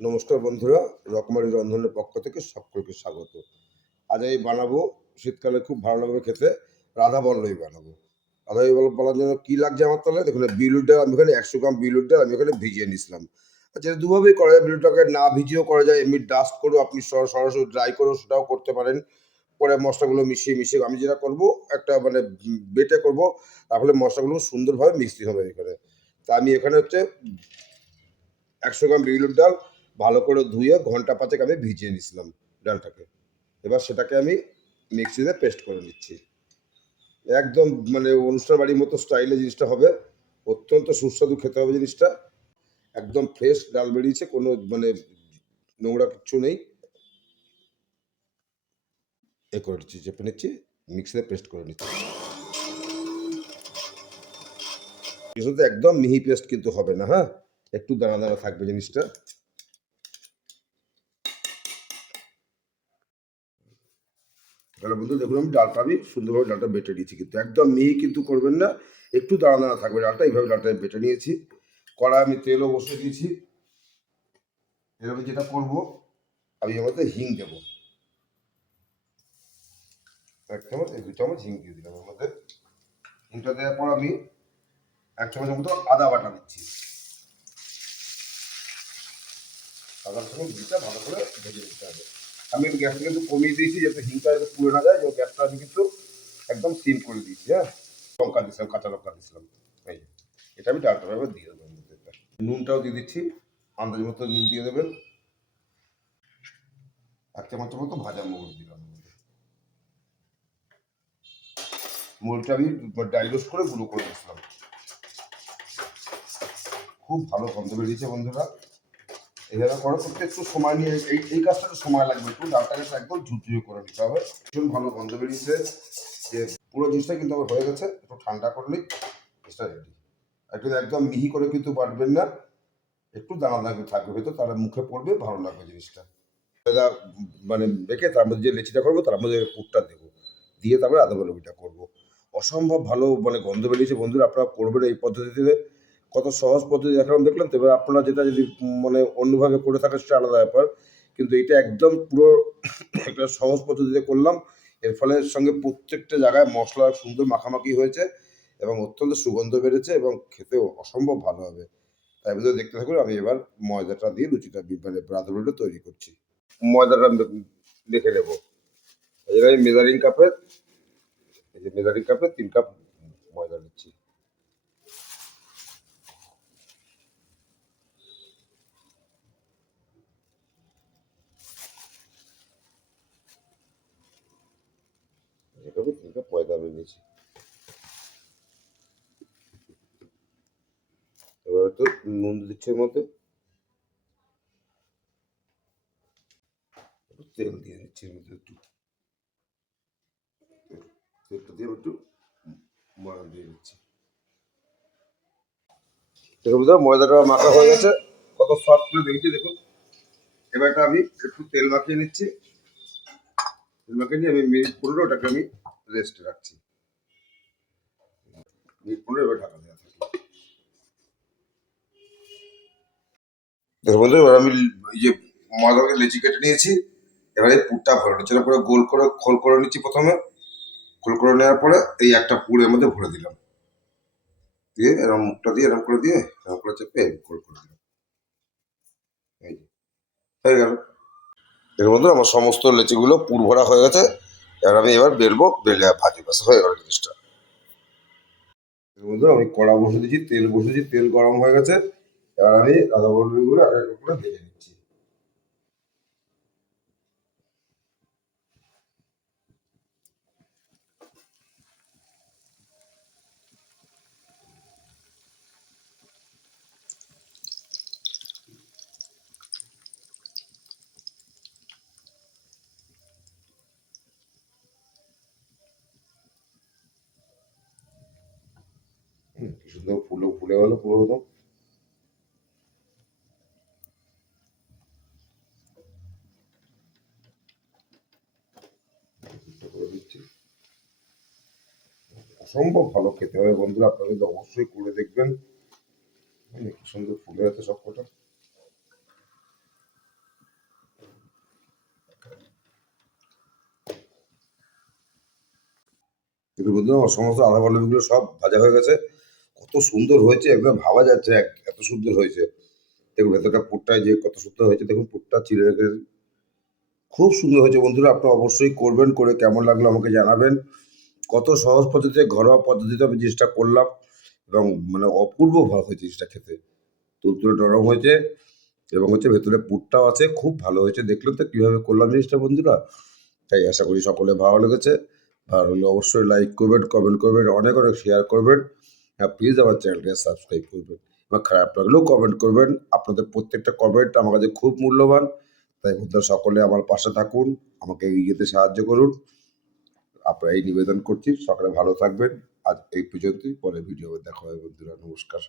নমস্কার বন্ধুরা, রকমারি রন্ধনের পক্ষ থেকে সকলকে স্বাগত। আজ এই বানাবো, শীতকালে খুব ভালো লাগবে খেতে, রাধা বল্লভী বানাবো। রাধা বল্লভ বলার জন্য কী লাগছে আমার তাহলে দেখুন বিউলির ডাল, আমি এখানে একশো গ্রাম বিউলির ডাল আমি এখানে ভিজিয়ে নিয়েছিলাম। আচ্ছা দুভাবেই করা যায় বিউলিটাকে না ভিজিয়েও করা যায়, এমনি ডাস্ট করেও আপনি সর- সরাসরি ড্রাই করেও সেটাও করতে পারেন। পরে মশলাগুলো মিশিয়ে মিশিয়ে আমি যেটা করব, একটা মানে বেটে করব, তাহলে মশলাগুলো সুন্দরভাবে মিক্সি হবে এখানে। তা আমি এখানে হচ্ছে একশো গ্রাম বিউলির ডাল ভালো করে ধুয়ে ঘণ্টা পাঁচেক আমি ভিজিয়ে নিয়েছিলাম ডালটাকে। এবার সেটাকে আমি মিক্সিতে পেস্ট করে নিচ্ছি। একদম মানে অনুষ্ঠান বাড়ির মতো স্টাইলে জিনিসটা হবে। অত্যন্ত সুস্বাদু খেতে হবে জিনিসটা। একদম ফ্রেশ ডাল বেরিয়েছে, কোনো মানে নোংরা কিচ্ছু নেই। এ করে নিচ্ছি চেপে নিচ্ছি মিক্সিতে পেস্ট করে নিচ্ছি। একদম মিহি পেস্ট কিন্তু হবে না হ্যাঁ? একটু দানা দানা থাকবে জিনিসটা। তাহলে বন্ধু দেখুন, আমি ডালটা, আমি সুন্দরভাবে ডালটা বেটে নিয়েছি কিন্তু একদম মিহি কিন্তু করবেন না, একটু দাঁড়া দানা থাকবে ডালটা, এইভাবে ডালটা বেটে নিয়েছি। কড়া আমি তেলও বসিয়ে দিয়েছি। এভাবে যেটা করব, আমি মধ্যে হিং দেব। এক চামচ এই দু চামচ হিং দিয়ে দিলাম মধ্যে। হিংটা দেওয়ার পর আমি এক চামচের মতো আদা বাটা দিচ্ছি। আদার সঙ্গে ভালো করে ভেজে নিতে হবে। আমি একটু গ্যাসটা কিন্তু কমিয়ে দিয়েছি যাতে হিংটা যাতে পুড়ে না যায় গ্যাসটা আমি কিন্তু একদম সিম করে দিয়েছি হ্যাঁ লঙ্কা দিয়েছিলাম, কাঁচা লঙ্কা দিয়েছিলাম এই। এটা আমি ডালটা ভাবে দিয়ে দেবো। নুনটাও দিয়ে দিচ্ছি, আন্দাজ মতো নুন দিয়ে দেবেন এক চামচের মতো ভাজা মরিচ দিলাম। মরিচটা আমি ডাইলোস করে গুঁড়ো করে দিয়েছিলাম খুব ভালো গন্ধ বেরিয়েছে বন্ধুরা এভাবে করা করতে একটু সময় নিয়ে এই এই কাজটা একটু সময় লাগবে একটু ডালটাকে একদম ঝুরঝুরে করে নিতে হবে। ভীষণ ভালো গন্ধ বেরিয়েছে, যে পুরো জিনিসটা কিন্তু আমার হয়ে গেছে, একটু ঠান্ডা করলেই জিনিসটা রেডি একটু একদম মিহি করে কিন্তু বাটবেন না, একটু দানা দানা থাকবে হয়তো তার মুখে পড়বে, ভালো লাগবে জিনিসটা। মানে বেঁকে তার মধ্যে যে লেচিটা করব, তার মধ্যে পুরটা দেবো। দিয়ে তারপরে আদা বলবিটা করব। অসম্ভব ভালো মানে গন্ধ বেরিয়েছে, বন্ধুরা, আপনারা করবেন এই পদ্ধতিতে। কত সহজ পদ্ধতি দেখালাম দেখলাম তো, এবার আপনারা যেটা যদি মানে অন্যভাবে করে থাকেন সেটা আলাদা ব্যাপার। কিন্তু এটা একদম পুরো একটা সহজ পদ্ধতিতে করলাম। এর ফলে সঙ্গে প্রত্যেকটা জায়গায় মশলা সুন্দর মাখামাখি হয়েছে এবং অত্যন্ত সুগন্ধ বেড়েছে এবং খেতেও অসম্ভব ভালো হবে। তাই ভিতরে দেখতে থাকুন, আমি এবার ময়দাটা দিয়ে লুচিটা মানে ব্রাদরটা তৈরি করছি। ময়দাটা দেখে নেব। আমি মেজারিং কাপের, এই যে মেজারিং কাপে তিন কাপ ময়দা নিচ্ছি। আমি নিয়েছি এবার একটু নুন দিচ্ছি একটু তেল দিয়ে দিচ্ছি মধ্যে একটু। তেলটা দিয়ে একটু ময়দা দিয়ে দিচ্ছি। দেখুন ময়দাটা মাখা হয়ে গেছে। কত সফট করে দেখছি দেখুন এবার আমি একটু তেল মাখিয়ে নিচ্ছি। তেল মাখিয়ে নিয়ে আমি মিনিট পনেরো ওটাকে আমি রেস্টে রাখছি। এবার ঢাকা দেওয়া থাকে। দেখুন বন্ধু আমি এই যে ময়দাকে লেচি কেটে নিয়েছি, এবারে পুরটা ভরে নিচ্ছি। করে গোল করে, খোল করে নিচ্ছি প্রথমে। খোল করে নেওয়ার পরে এই একটা পুরের মধ্যে ভরে দিলাম। দিয়ে এরকম মুখটা দিয়ে এরকম করে দিয়ে এরকম করে চেপে গোল করে দিলাম। এই হয়ে গেল। দেখুন বন্ধু আমার সমস্ত লেচিগুলো পুর ভরা হয়ে গেছে। এবার আমি এবার বেলবো বেলে ভাজি বাস হয়ে গেল জিনিসটা। আমি কড়া বসে দিয়েছি, তেল বসেছি, তেল গরম হয়ে গেছে। এবার আমি আদা বলবিগুলো আর ভেজে নিচ্ছি। সুন্দর ফুলও, ফুলে গেল পুরো একদম অসম্ভব ভালো খেতে হবে বন্ধুরা, আপনারা অবশ্যই করে দেখবেন। কি সুন্দর ফুলে আছে সব কটা। বন্ধুরা সমস্ত আধা পালবিগুলো সব ভাজা হয়ে গেছে। কত সুন্দর হয়েছে, একদম ভাবা যাচ্ছে এত সুন্দর হয়েছে। দেখুন, ভেতরটা পুরটায় যে কত সুন্দর হয়েছে, দেখুন পুরটা চিড়ে রেখে খুব সুন্দর হয়েছে বন্ধুরা, আপনারা অবশ্যই করবেন করে, কেমন লাগল আমাকে জানাবেন। কত সহজ পদ্ধতিতে, ঘরোয়া পদ্ধতিতে আমি জিনিসটা করলাম, এবং মানে অপূর্ব ভালো হয়েছে জিনিসটা খেতে। তুলতুলে নরম হয়েছে, এবং হচ্ছে ভেতরে পুরটাও আছে, খুব ভালো হয়েছে। দেখলেন তো কীভাবে করলাম জিনিসটা বন্ধুরা? তাই আশা করি সকলে ভালো লেগেছে। ভালো হলে অবশ্যই লাইক করবেন কমেন্ট করবেন, অনেক অনেক শেয়ার করবেন। আর প্লিজ আমার চ্যানেলটাকে সাবস্ক্রাইব করবেন এবং খারাপ লাগলেও কমেন্ট করবেন। আপনাদের প্রত্যেকটা কমেন্ট আমার কাছে খুব মূল্যবান। তাই বন্ধুরা, সকলে আমার পাশে থাকুন, আমাকে এগিয়ে যেতে সাহায্য করুন। আপনারা এই নিবেদন করছি, সকলে ভালো থাকবেন। আজ এই পর্যন্তই পরে ভিডিও দেখা হবে বন্ধুরা, নমস্কার।